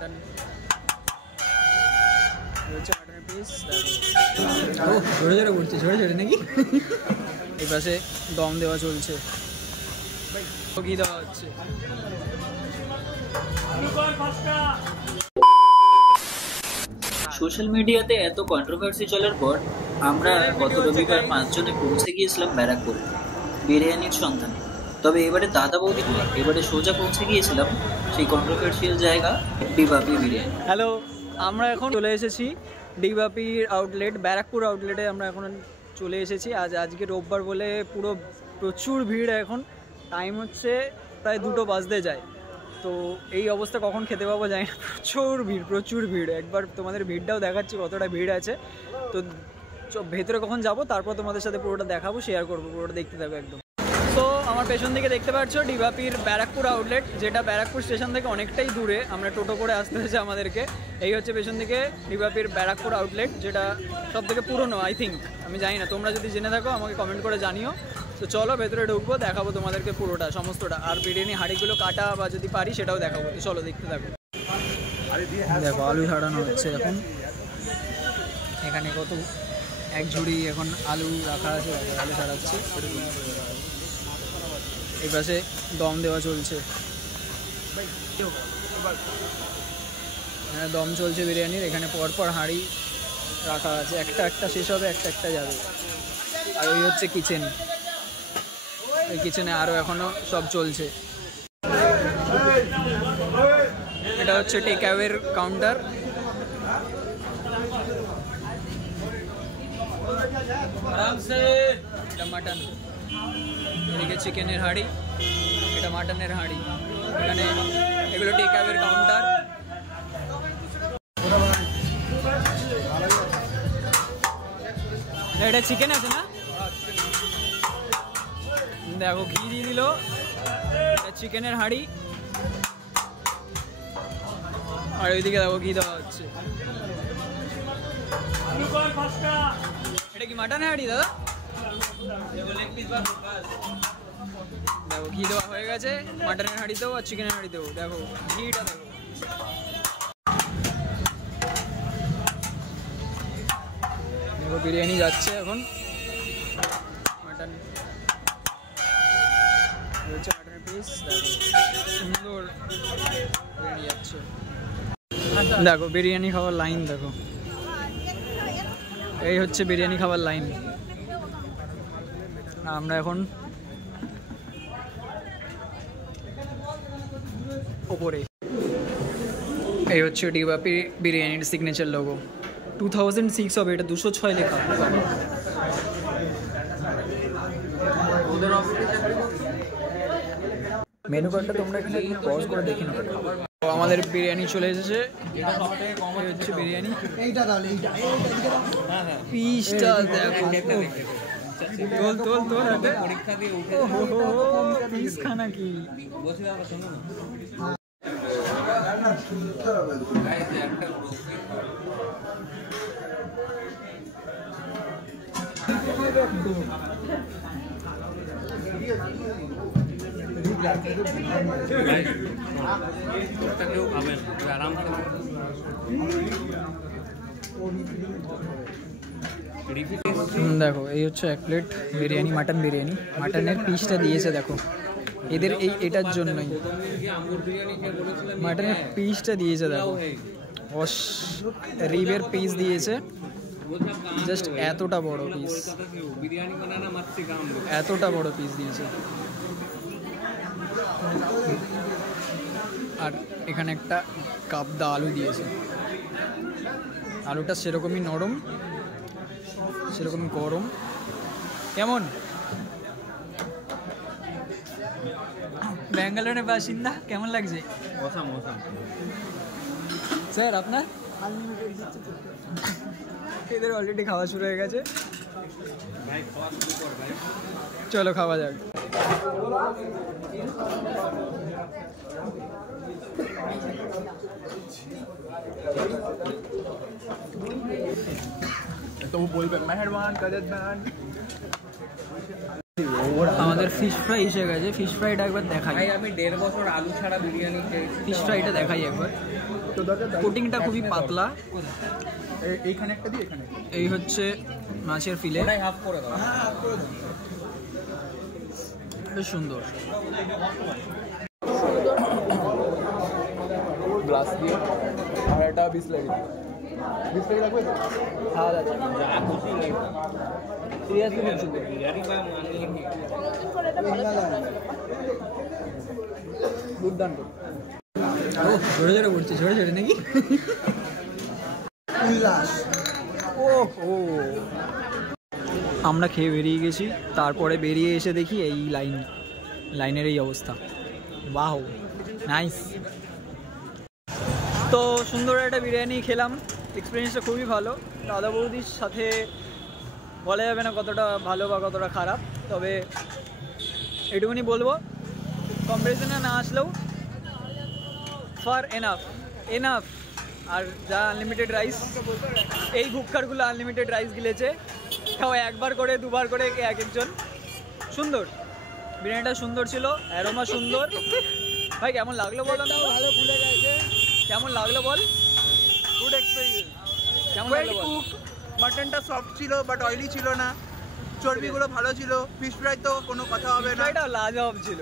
Mutton হচ্ছে মাটনের piece. ঝরে ঝরে পড়ছে, ঝরে ঝরে নাকি? এই পাশে দম দেওয়া চলছে, ঘি দেওয়া হচ্ছে। সোশ্যাল মিডিয়াতে এত কন্ট্রোভার্সি চলার পর আমরা গত রবিবার 5 জনে পৌঁছে গিয়েছিলাম ব্যারাকপুর বিরিয়ানির সন্ধানে। তবে এবারে দাদা বৌদি নয়, এবারে সোজা পৌঁছে গিয়েছিলাম সেই কন্ট্রোভার্সিয়াল জায়গা ডিবাপি বিরিয়ানি। হ্যালো, আমরা এখন চলে এসেছি ডিবাপির আউটলেট, ব্যারাকপুর আউটলেটে আমরা এখন চলে এসেছি। আজকে রোববার বলে পুরো প্রচুর ভিড়। এখন টাইম হচ্ছে প্রায় 2টো বাজতে যায়। তো এই অবস্থা কখন খেতে পাবো জানি না, প্রচুর ভিড়। একবার তোমাদের ভিড়টাও দেখাচ্ছি কতটা ভিড় আছে। তো ভেতরে কখন যাব তারপর তোমাদের সাথে পুরোটা দেখাবো, শেয়ার করবো, পুরোটা দেখতে থাকো একদম। তো আমার পেছন দিকে দেখতে পাচ্ছ ডিবাপির ব্যারাকপুর আউটলেট, যেটা ব্যারাকপুর স্টেশন থেকে অনেকটাই দূরে। আমরা টোটো করে আসতে হয়েছে আমাদেরকে। এই হচ্ছে পেছন দিকে ডিবাপির ব্যারাকপুর আউটলেট, যেটা সব থেকে পুরনো আই থিঙ্ক। আমি জানি না, তোমরা যদি জেনে থাকো আমাকে কমেন্ট করে জানিও। তো চলো ভেতরে ঢুকবো, দেখাবো তোমাদেরকে পুরোটা, সমস্তটা। আর বিরিয়ানি হাঁড়িগুলো কাটা বা যদি পারি সেটাও দেখাবো। তো চলো দেখতে থাকো। দেখো আলু ছাড়ানো হচ্ছে এখন। এখানে কত এক ঝুড়ি এখন আলু রাখা আছে, আলু ছাড়াচ্ছে। এই পাশে দম দেওয়া চলছে, দম চলছে বিরিয়ানির। এখানে পরপর হাঁড়ি রাখা আছে, একটা একটা শেষ হবে, একটা একটা যাবে। আর ওই হচ্ছে কিচেন, ওই কিচেনে আরও এখনও সব চলছে। এটা হচ্ছে টেক অ্যাওয়ের কাউন্টার। এটা মাটন, এদিকে চিকেনের হাঁড়ি, এটা মাটনের হাঁড়ি। এখানে এগুলো টেক অ্যাওয়ের কাউন্টার। এটা চিকেন আছে না? দেখো ঘি দিয়ে দিল। এটা চিকেনের হাঁড়ি, আর ওইদিকে দেখো ঘি দেওয়া হচ্ছে। এটা কি মাটনের হাঁড়ি দাদা? দেখো ঘি দেওয়া হয়ে গেছে মাটনের হাঁড়িতেও আর চিকেনের হাঁড়িতেও। দেখো ঘিটা দেখো। দেখো বিরিয়ানি যাচ্ছে এখন। মাটন হচ্ছে মাটনের পিস, সুন্দর বিরিয়ানি যাচ্ছে। দেখো বিরিয়ানি খাওয়ার লাইন দেখো, এই হচ্ছে বিরিয়ানি খাওয়ার লাইন। আমরা এখন ওপরে। এই হচ্ছে ডিবাপি বিরিয়ানির সিগনেচার লোগো। 2006 হবে, এটা 206 লেখা। মেনু কার্ডটা তোমরা এখানে পজ করে দেখে নেবে। আমাদের বিরিয়ানি চলে এসেছে। হচ্ছে বিরিয়ানি, পিসটা দেখো। তোল তোল তোল, পরীক্ষা দিয়ে উঠে পিস খানা কি দেখো। এই হচ্ছে 1 প্লেট বিরিয়ানি, মাটন বিরিয়ানি। মাটনের পিসটা দিয়েছে দেখো, এদের এটার জন্যই মাটনের পিসটা দিয়েছে দেখো। রিবের পিস দিয়েছে, জাস্ট এতটা বড় পিস, এতটা বড় পিস দিয়েছে। আর এখানে একটা কাবদা আলু দিয়েছে। আলুটা সেরকমই নরম, সেরকম গরম। কেমন? ব্যাঙ্গালোরের বাসিন্দা, কেমন লাগছে? স্যার আপনার? এদের অলরেডি খাওয়া শুরু হয়ে গেছে। চলো খাওয়া যাক। तो वो बोल पे मेहरबान कदरदान। আমাদের ফিশ ফ্রাই এসে গেছে। ফিশ ফ্রাইটা একবার দেখাই। ভাই আমি 1.5 বছর আলু ছাড়া বিরিয়ানি খেয়েছি। ফিশ ফ্রাইটা দেখাই একবার। কোটিংটা খুবই পাতলা। এইখানে একটা দিই, এখানে এই হচ্ছে মাছের ফিলে, হাফ করে দাও। বেশ সুন্দর। গ্লাস দিয়ে আর এটা বিসলারি দিয়ে। বিসলারি রাখবে তো? খাওয়া যাচ্ছে সিরিয়াসলি খুব সুন্দর। দুর্দান্ত। ও ঝরে ঝরে পড়ছে, ঝরে ঝরে নাকি উল্লাস। ও ও আমরা খেয়ে বেরিয়ে গেছি, তারপরে বেরিয়ে এসে দেখি এই লাইনের এই অবস্থা। বাহ, নাইস। তো সুন্দর একটা বিরিয়ানি খেলাম, এক্সপিরিয়েন্সটা খুবই ভালো। দাদা বৌদির সাথে বলা যাবে না কতটা ভালো বা কতটা খারাপ, তবে এটুকুনি বলবো কম্পারিজনে না আসলেও ফার এনাফ। আর যা আনলিমিটেড রাইস, এই ভুক্কারগুলো আনলিমিটেড রাইস গিলেছে, তাও একবার করে দুবার করে এক একজন। সুন্দর বিরিয়ানিটা, সুন্দর ছিল, অ্যারোমা সুন্দর। ভাই কেমন লাগলো বল? ভালো ফুলে গেছে। কেমন লাগলো বল? Good experience. কেমন লাগলো বল? মাটনটা সফট ছিল বাট অয়েলি ছিল না, চর্বিগুলো ভালো ছিল, ফিশ ফ্রাই তো কোনো কথা হবে না, ফ্রাইটা লাজবাব ছিল।